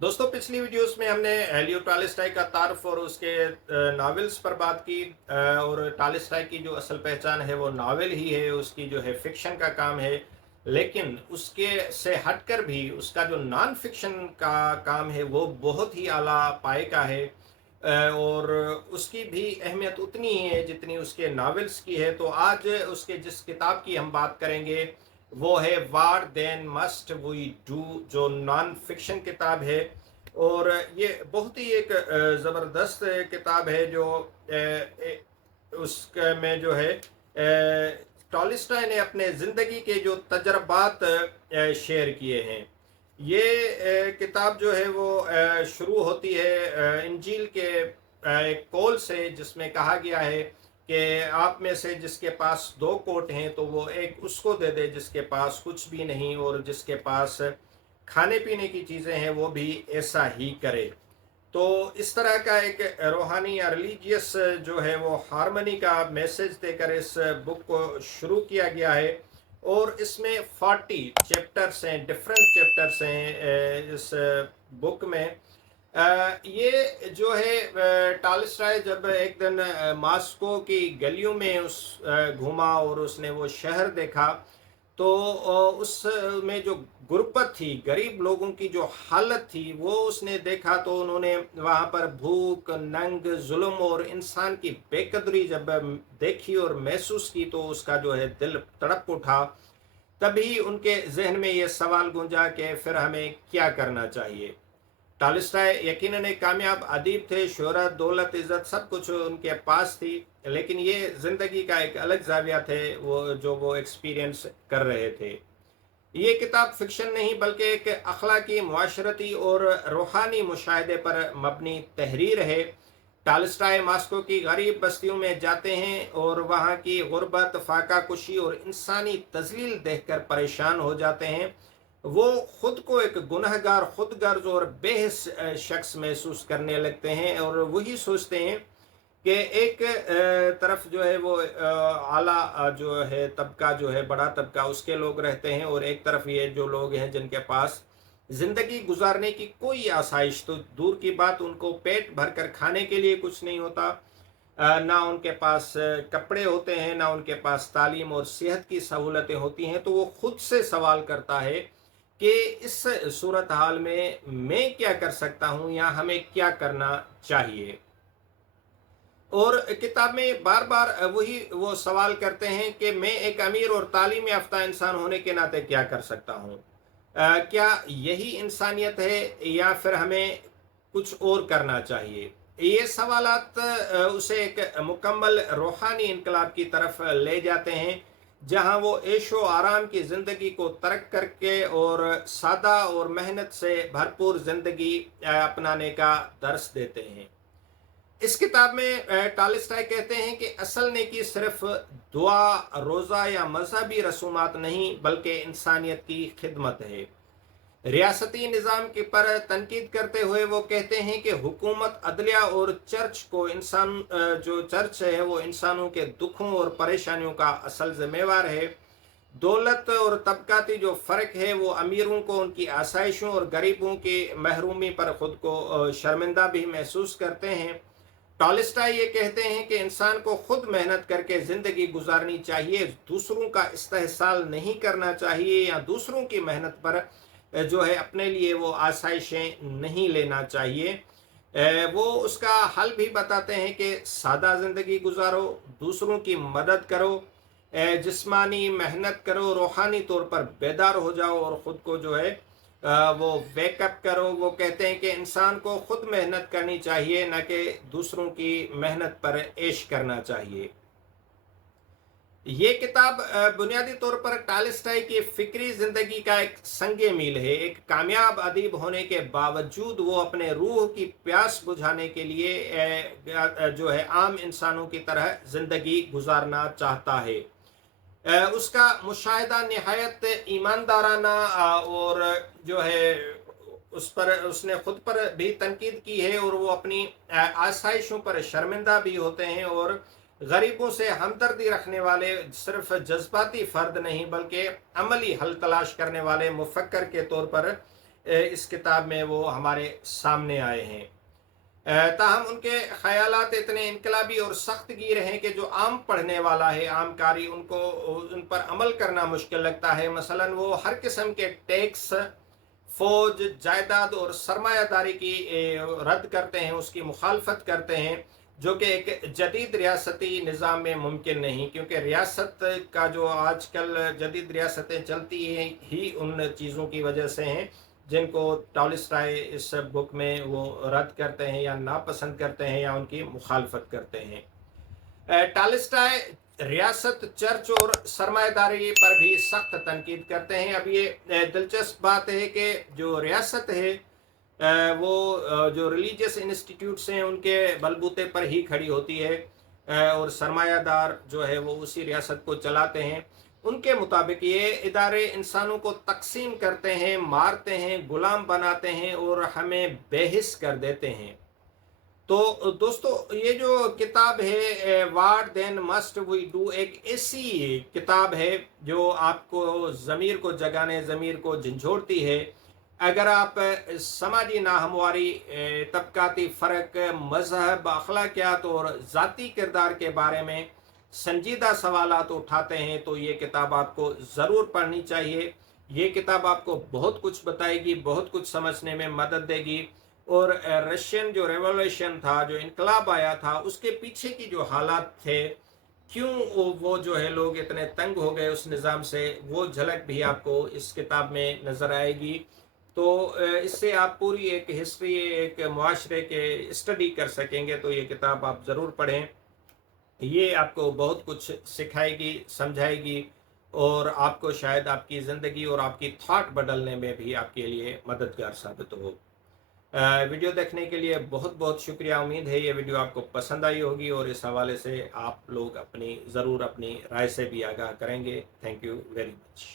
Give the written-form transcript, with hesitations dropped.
दोस्तों, पिछली वीडियोस में हमने लियो टॉल्स्टॉय का तारुफ और उसके नॉवेल्स पर बात की। और टॉल्स्टॉय की जो असल पहचान है वो नॉवेल ही है, उसकी जो है फिक्शन का काम है। लेकिन उसके से हटकर भी उसका जो नॉन फिक्शन का काम है वो बहुत ही आला पाए का है। और उसकी भी अहमियत उतनी ही है जितनी उसके नॉवेल्स की है। तो आज उसके जिस किताब की हम बात करेंगे वो है वार देन मस्ट वी डू, जो नॉन फिक्शन किताब है। और ये बहुत ही एक ज़बरदस्त किताब है जो उसके में जो है टॉल्स्टॉय ने अपने ज़िंदगी के जो तजर्बात शेयर किए हैं। ये किताब जो है वो शुरू होती है इंजील के एक कौल से, जिसमें कहा गया है कि आप में से जिसके पास दो कोट हैं तो वो एक उसको दे दे जिसके पास कुछ भी नहीं, और जिसके पास खाने पीने की चीज़ें हैं वो भी ऐसा ही करे। तो इस तरह का एक रूहानी या रिलीजियस जो है वो हार्मनी का मैसेज देकर इस बुक को शुरू किया गया है। और इसमें 40 चैप्टर्स हैं, डिफरेंट चैप्टर्स हैं इस बुक में। ये जो है टॉल्स्टॉय जब एक दिन मॉस्को की गलियों में घूमा और उसने वो शहर देखा, तो उसमें जो गुर्बत थी, गरीब लोगों की जो हालत थी वो उसने देखा। तो उन्होंने वहाँ पर भूख, नंग, जुल्म और इंसान की बेकदरी जब देखी और महसूस की तो उसका जो है दिल तड़प उठा। तभी उनके जहन में ये सवाल गूंजा कि फिर हमें क्या करना चाहिए। टॉल्स्टॉय यकीनन एक कामयाब अदीब थे, शोहरत, दौलत, इज्जत सब कुछ उनके पास थी। लेकिन ये जिंदगी का एक अलग जाविया थे वो जो वो एक्सपीरियंस कर रहे थे। ये किताब फिक्शन नहीं बल्कि एक अखलाकी, मुआशरती और रूहानी मुशाहिदे पर मबनी तहरीर है। टॉल्स्टॉय मास्को की गरीब बस्तियों में जाते हैं और वहाँ की गुर्बत, फाका कुशी और इंसानी तजलील देखकर परेशान हो जाते हैं। वो खुद को एक गुनहगार, खुदगर्ज और बेहिस शख्स महसूस करने लगते हैं और वही सोचते हैं कि एक तरफ जो है वो आला जो है तबका, जो है बड़ा तबका, उसके लोग रहते हैं, और एक तरफ ये जो लोग हैं जिनके पास जिंदगी गुजारने की कोई आसाइश तो दूर की बात, उनको पेट भरकर खाने के लिए कुछ नहीं होता। ना उनके पास कपड़े होते हैं, ना उनके पास तालीम और सेहत की सहूलतें होती हैं। तो वो खुद से सवाल करता है कि इस सूरत हाल में मैं क्या कर सकता हूँ या हमें क्या करना चाहिए। और किताब में बार बार वही वो सवाल करते हैं कि मैं एक अमीर और तालीम याफ्ता इंसान होने के नाते क्या कर सकता हूँ। क्या यही इंसानियत है या फिर हमें कुछ और करना चाहिए। ये सवालात उसे एक मुकम्मल रूहानी इनकलाब की तरफ ले जाते हैं, जहाँ वो ऐशो आराम की ज़िंदगी को तर्क करके और सादा और मेहनत से भरपूर ज़िंदगी अपनाने का दर्स देते हैं। इस किताब में टॉल्स्टॉय कहते हैं कि असल नेकी सिर्फ दुआ, रोज़ा या मजहबी रसूमात नहीं बल्कि इंसानियत की खिदमत है। रियासती निज़ाम के पर तनकीद करते हुए वो कहते हैं कि हुकूमत, अदलिया और चर्च को जो चर्च है वो इंसानों के दुखों और परेशानियों का असल जिम्मेवार है। दौलत और तबकाती जो फ़र्क है वो अमीरों को उनकी आसाइशों और गरीबों की महरूमी पर खुद को शर्मिंदा भी महसूस करते हैं। टॉल्स्टॉय ये कहते हैं कि इंसान को खुद मेहनत करके ज़िंदगी गुजारनी चाहिए, दूसरों का इस्तेहसाल नहीं करना चाहिए या दूसरों की मेहनत पर जो है अपने लिए वो आसाइशें नहीं लेना चाहिए। वो उसका हल भी बताते हैं कि सादा ज़िंदगी गुजारो, दूसरों की मदद करो, जिस्मानी मेहनत करो, रूहानी तौर पर बेदार हो जाओ और ख़ुद को जो है वो वेकअप करो। वो कहते हैं कि इंसान को खुद मेहनत करनी चाहिए, न कि दूसरों की मेहनत पर ऐश करना चाहिए। ये किताब बुनियादी तौर पर टॉल्स्टॉय की फिक्री जिंदगी का एक संगे मील है। एक कामयाब अदीब होने के बावजूद वो अपने रूह की प्यास बुझाने के लिए जो है आम इंसानों की तरह जिंदगी गुजारना चाहता है। उसका मुशाहिदा निहायत ईमानदाराना और जो है उस पर उसने खुद पर भी तनकीद की है, और वो अपनी आसाइशों पर शर्मिंदा भी होते हैं। और गरीबों से हमदर्दी रखने वाले सिर्फ जज्बाती फ़र्द नहीं बल्कि अमली हल तलाश करने वाले मुफक्कर के तौर पर इस किताब में वो हमारे सामने आए हैं। ताहम उनके ख़यालात इतने इनकलाबी और सख्त गिर हैं कि जो आम पढ़ने वाला है, आम कारी, उनको उन पर अमल करना मुश्किल लगता है। मसलन वो हर किस्म के टैक्स, फ़ौज, जायदाद और सरमायादारी की रद्द करते हैं, उसकी मुखालफत करते हैं, जो कि एक जदीद रियासती निज़ाम में मुमकिन नहीं, क्योंकि रियासत का जो आजकल जदीद रियासतें चलती हैं ही उन चीज़ों की वजह से हैं जिनको टॉलस्टॉय इस बुक में वो रद्द करते हैं या नापसंद करते हैं या उनकी मुखालफत करते हैं। टॉलस्टॉय रियासत, चर्च और सरमायादारी पर भी सख्त तनकीद करते हैं। अब ये दिलचस्प बात है कि जो रियासत है वो जो रिलीजियस इंस्टीट्यूट्स हैं उनके बलबूते पर ही खड़ी होती है, और सरमायादार जो है वो उसी रियासत को चलाते हैं। उनके मुताबिक ये इदारे इंसानों को तकसीम करते हैं, मारते हैं, गुलाम बनाते हैं और हमें बेहिस कर देते हैं। तो दोस्तों, ये जो किताब है what then must we do, एक ऐसी किताब है जो आपको ज़मीर को जगाने, ज़मीर को झंझोड़ती है। अगर आप समाजी नाहमवारी, तबकाती फ़र्क, मज़हब, अखलाकियात और ज़ाती किरदार के बारे में संजीदा सवालात उठाते हैं तो ये किताब आपको ज़रूर पढ़नी चाहिए। ये किताब आपको बहुत कुछ बताएगी, बहुत कुछ समझने में मदद देगी। और रशियन जो रेवोल्यूशन था, जो इनकलाब आया था, उसके पीछे की जो हालात थे, क्यों वो जो है लोग इतने तंग हो गए उस निज़ाम से, वो झलक भी आपको इस किताब में नज़र आएगी। तो इससे आप पूरी एक हिस्ट्री, एक मुआशरे के स्टडी कर सकेंगे। तो ये किताब आप ज़रूर पढ़ें, ये आपको बहुत कुछ सिखाएगी, समझाएगी और आपको शायद आपकी ज़िंदगी और आपकी थॉट बदलने में भी आपके लिए मददगार साबित हो। वीडियो देखने के लिए बहुत बहुत शुक्रिया। उम्मीद है ये वीडियो आपको पसंद आई होगी और इस हवाले से आप लोग ज़रूर अपनी राय से भी आगाह करेंगे। Thank you very much.